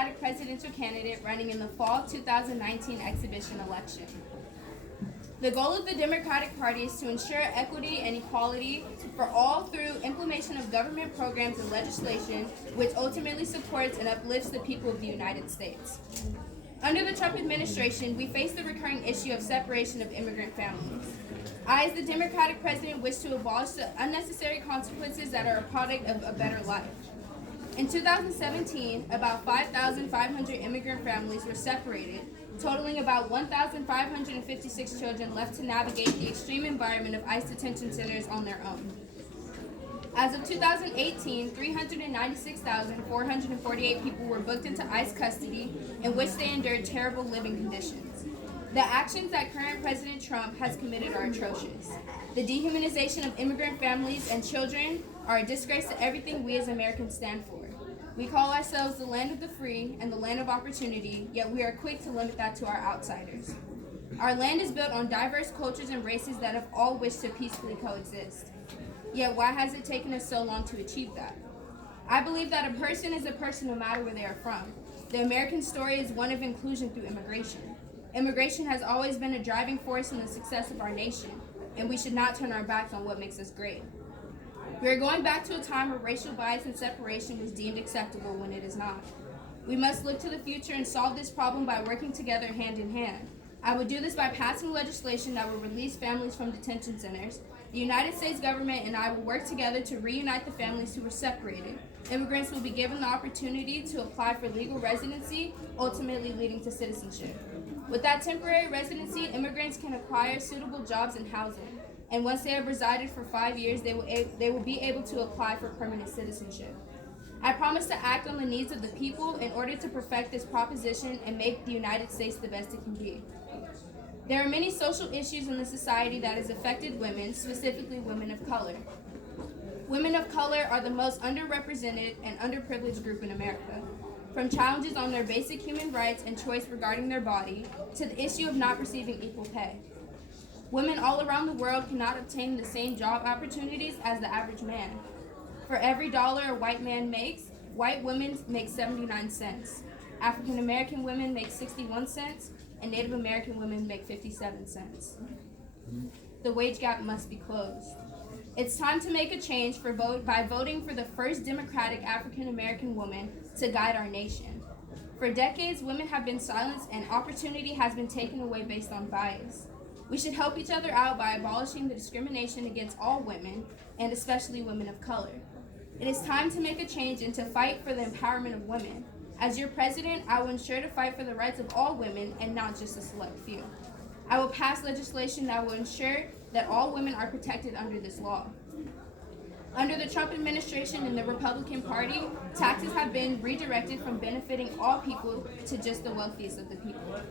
Democratic presidential candidate running in the fall 2019 exhibition election. The goal of the Democratic Party is to ensure equity and equality for all through implementation of government programs and legislation which ultimately supports and uplifts the people of the United States. Under the Trump administration, we face the recurring issue of separation of immigrant families. I, as the Democratic president, wish to abolish the unnecessary consequences that are a product of a better life. In 2017, about 5,500 immigrant families were separated, totaling about 1,556 children left to navigate the extreme environment of ICE detention centers on their own. As of 2018, 396,448 people were booked into ICE custody in which they endured terrible living conditions. The actions that current President Trump has committed are atrocious. The dehumanization of immigrant families and children are a disgrace to everything we as Americans stand for. We call ourselves the land of the free and the land of opportunity, yet we are quick to limit that to our outsiders. Our land is built on diverse cultures and races that have all wished to peacefully coexist. Yet why has it taken us so long to achieve that? I believe that a person is a person no matter where they are from. The American story is one of inclusion through immigration. Immigration has always been a driving force in the success of our nation, and we should not turn our backs on what makes us great. We are going back to a time where racial bias and separation was deemed acceptable when it is not. We must look to the future and solve this problem by working together hand in hand. I would do this by passing legislation that will release families from detention centers. The United States government and I will work together to reunite the families who were separated. Immigrants will be given the opportunity to apply for legal residency, ultimately leading to citizenship. With that temporary residency, immigrants can acquire suitable jobs and housing. And once they have resided for 5 years, they will be able to apply for permanent citizenship. I promise to act on the needs of the people in order to perfect this proposition and make the United States the best it can be. There are many social issues in the society that has affected women, specifically women of color. Women of color are the most underrepresented and underprivileged group in America. From challenges on their basic human rights and choice regarding their body, to the issue of not receiving equal pay. Women all around the world cannot obtain the same job opportunities as the average man. For every dollar a white man makes, white women make 79 cents. African American women make 61 cents, and Native American women make 57 cents. The wage gap must be closed. It's time to make a change by voting for the first Democratic African American woman to guide our nation. For decades, women have been silenced and opportunity has been taken away based on bias. We should help each other out by abolishing the discrimination against all women, and especially women of color. It is time to make a change and to fight for the empowerment of women. As your president, I will ensure to fight for the rights of all women and not just a select few. I will pass legislation that will ensure that all women are protected under this law. Under the Trump administration and the Republican Party, taxes have been redirected from benefiting all people to just the wealthiest of the people.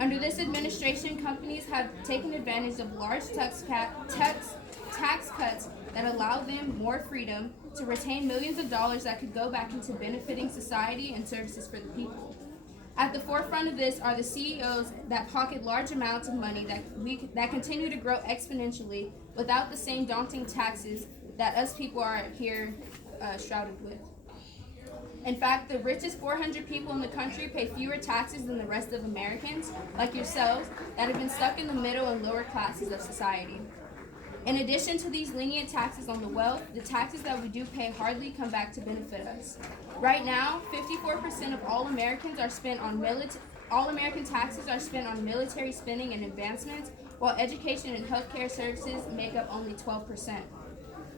Under this administration, companies have taken advantage of large tax cuts that allow them more freedom to retain millions of dollars that could go back into benefiting society and services for the people. At the forefront of this are the CEOs that pocket large amounts of money that continue to grow exponentially without the same daunting taxes that us people are here shrouded with. In fact, the richest 400 people in the country pay fewer taxes than the rest of Americans, like yourselves, that have been stuck in the middle and lower classes of society. In addition to these lenient taxes on the wealth, the taxes that we do pay hardly come back to benefit us. Right now, 54% of all American taxes are spent on military spending and advancements, while education and healthcare services make up only 12%.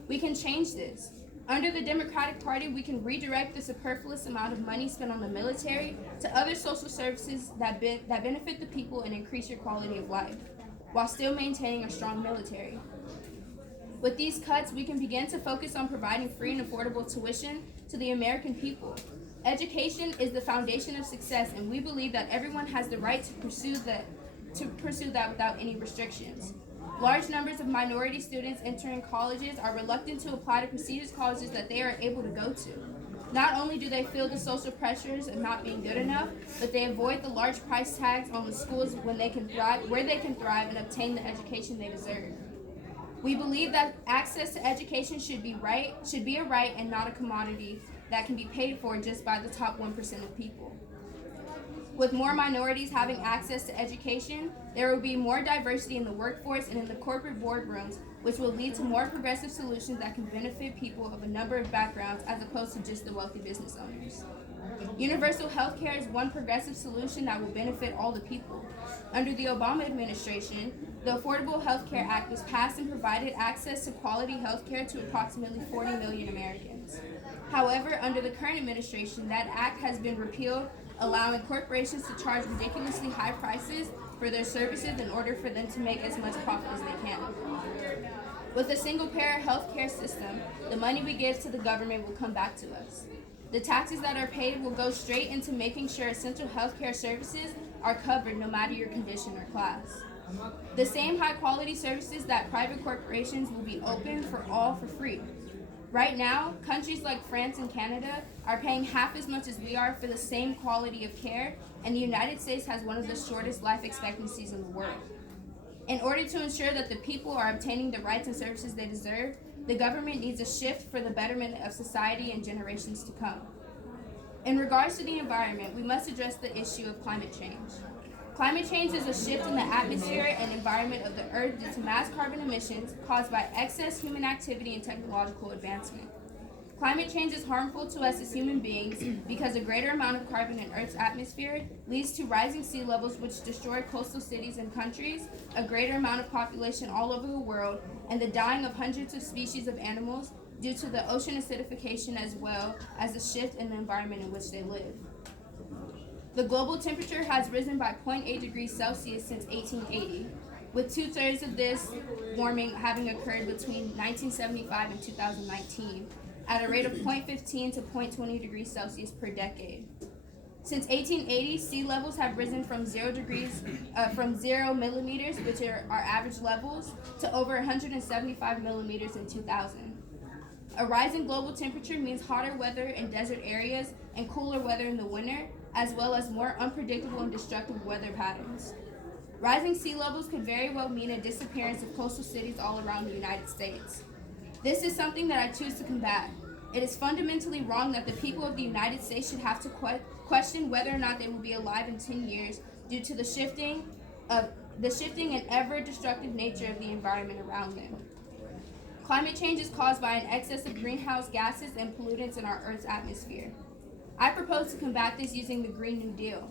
We can change this. Under the Democratic Party, we can redirect the superfluous amount of money spent on the military to other social services that benefit the people and increase your quality of life, while still maintaining a strong military. With these cuts, we can begin to focus on providing free and affordable tuition to the American people. Education is the foundation of success, and we believe that everyone has the right to pursue that without any restrictions. Large numbers of minority students entering colleges are reluctant to apply to prestigious colleges that they are able to go to. Not only do they feel the social pressures of not being good enough, but they avoid the large price tags on the schools where they can thrive and obtain the education they deserve. We believe that access to education should be a right and not a commodity. that can be paid for just by the top 1% of people. With more minorities having access to education, there will be more diversity in the workforce and in the corporate boardrooms, which will lead to more progressive solutions that can benefit people of a number of backgrounds as opposed to just the wealthy business owners. Universal health care is one progressive solution that will benefit all the people. Under the Obama administration, the Affordable Health Care Act was passed and provided access to quality health care to approximately 40 million Americans. However, under the current administration, that act has been repealed, allowing corporations to charge ridiculously high prices for their services in order for them to make as much profit as they can. With a single-payer health care system, the money we give to the government will come back to us. The taxes that are paid will go straight into making sure essential health care services are covered no matter your condition or class. The same high-quality services that private corporations will be open for all for free. Right now, countries like France and Canada are paying half as much as we are for the same quality of care, and the United States has one of the shortest life expectancies in the world. In order to ensure that the people are obtaining the rights and services they deserve, the government needs a shift for the betterment of society and generations to come. In regards to the environment, we must address the issue of climate change. Climate change is a shift in the atmosphere and environment of the Earth due to mass carbon emissions caused by excess human activity and technological advancement. Climate change is harmful to us as human beings because a greater amount of carbon in Earth's atmosphere leads to rising sea levels which destroy coastal cities and countries, a greater amount of population all over the world, and the dying of hundreds of species of animals due to the ocean acidification as well as the shift in the environment in which they live. The global temperature has risen by 0.8 degrees Celsius since 1880, with 2/3 of this warming having occurred between 1975 and 2019, at a rate of 0.15 to 0.20 degrees Celsius per decade. Since 1880, sea levels have risen from 0 millimeters, which are our average levels, to over 175 millimeters in 2000. A rise in global temperature means hotter weather in desert areas and cooler weather in the winter, as well as more unpredictable and destructive weather patterns. Rising sea levels could very well mean a disappearance of coastal cities all around the United States. This is something that I choose to combat. It is fundamentally wrong that the people of the United States should have to question whether or not they will be alive in 10 years due to the shifting and ever-destructive nature of the environment around them. Climate change is caused by an excess of greenhouse gases and pollutants in our Earth's atmosphere. I propose to combat this using the Green New Deal.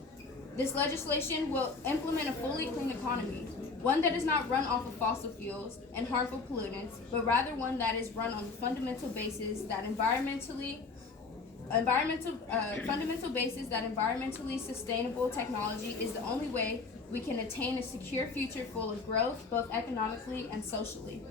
This legislation will implement a fully clean economy, one that is not run off of fossil fuels and harmful pollutants, but rather one that is run on the fundamental basis that environmentally sustainable technology is the only way we can attain a secure future full of growth, both economically and socially.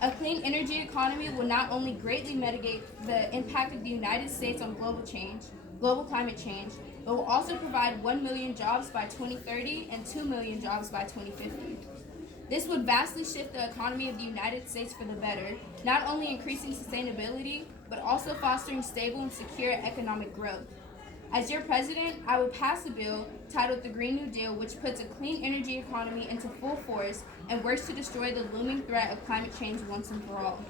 A clean energy economy will not only greatly mitigate the impact of the United States on global climate change, but will also provide 1 million jobs by 2030 and 2 million jobs by 2050. This would vastly shift the economy of the United States for the better, not only increasing sustainability, but also fostering stable and secure economic growth. As your president, I will pass a bill titled the Green New Deal, which puts a clean energy economy into full force and works to destroy the looming threat of climate change once and for all.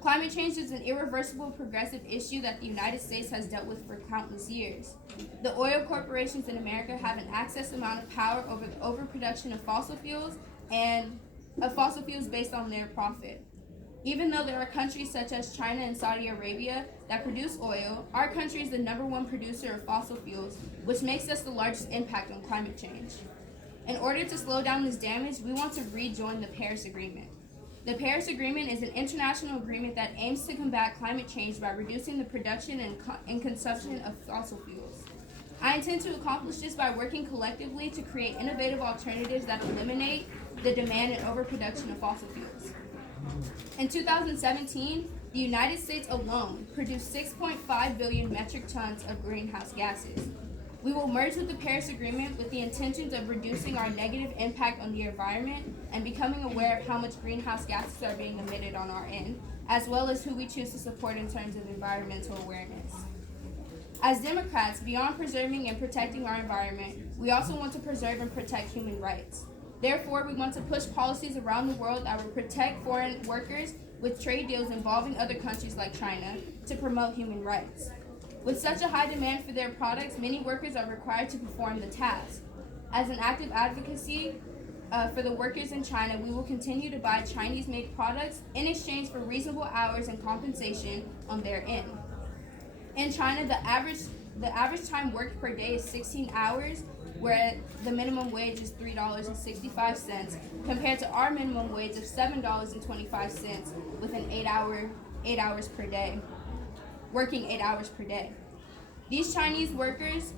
Climate change is an irreversible progressive issue that the United States has dealt with for countless years. The oil corporations in America have an excess amount of power over the overproduction of fossil fuels based on their profit. Even though there are countries such as China and Saudi Arabia that produce oil, our country is the #1 producer of fossil fuels, which makes us the largest impact on climate change. In order to slow down this damage, we want to rejoin the Paris Agreement. The Paris Agreement is an international agreement that aims to combat climate change by reducing the production and consumption of fossil fuels. I intend to accomplish this by working collectively to create innovative alternatives that eliminate the demand and overproduction of fossil fuels. In 2017, the United States alone produced 6.5 billion metric tons of greenhouse gases. We will merge with the Paris Agreement with the intentions of reducing our negative impact on the environment and becoming aware of how much greenhouse gases are being emitted on our end, as well as who we choose to support in terms of environmental awareness. As Democrats, beyond preserving and protecting our environment, we also want to preserve and protect human rights. Therefore, we want to push policies around the world that will protect foreign workers with trade deals involving other countries like China to promote human rights. With such a high demand for their products, many workers are required to perform the task. As an active advocacy for the workers in China, we will continue to buy Chinese-made products in exchange for reasonable hours and compensation on their end. In China, the average time worked per day is 16 hours, where the minimum wage is $3.65, compared to our minimum wage of $7.25 with an 8 hours per day, working 8 hours per day. These Chinese workers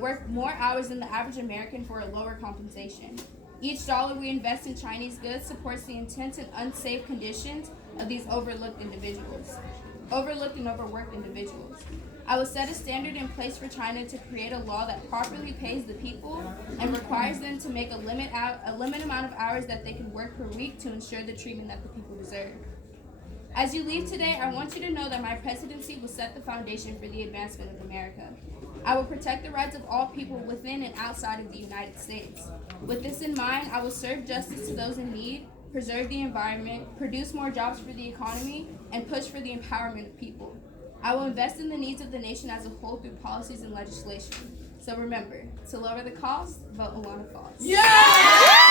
work more hours than the average American for a lower compensation. Each dollar we invest in Chinese goods supports the intense and unsafe conditions of these overlooked and overworked individuals. I will set a standard in place for China to create a law that properly pays the people and requires them to make a limit amount of hours that they can work per week to ensure the treatment that the people deserve. As you leave today, I want you to know that my presidency will set the foundation for the advancement of America. I will protect the rights of all people within and outside of the United States. With this in mind, I will serve justice to those in need, preserve the environment, produce more jobs for the economy, and push for the empowerment of people. I will invest in the needs of the nation as a whole through policies and legislation. So remember, to lower the cost, vote Alana Faust. Yeah!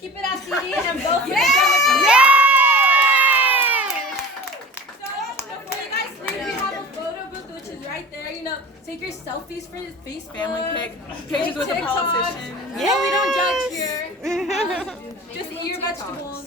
Keep it at CD and vote for the So before you guys leave, we have a photo booth which is right there. Take your selfies for Facebook, Family pictures with the politicians. Yeah, we don't judge here. Just eat your vegetables.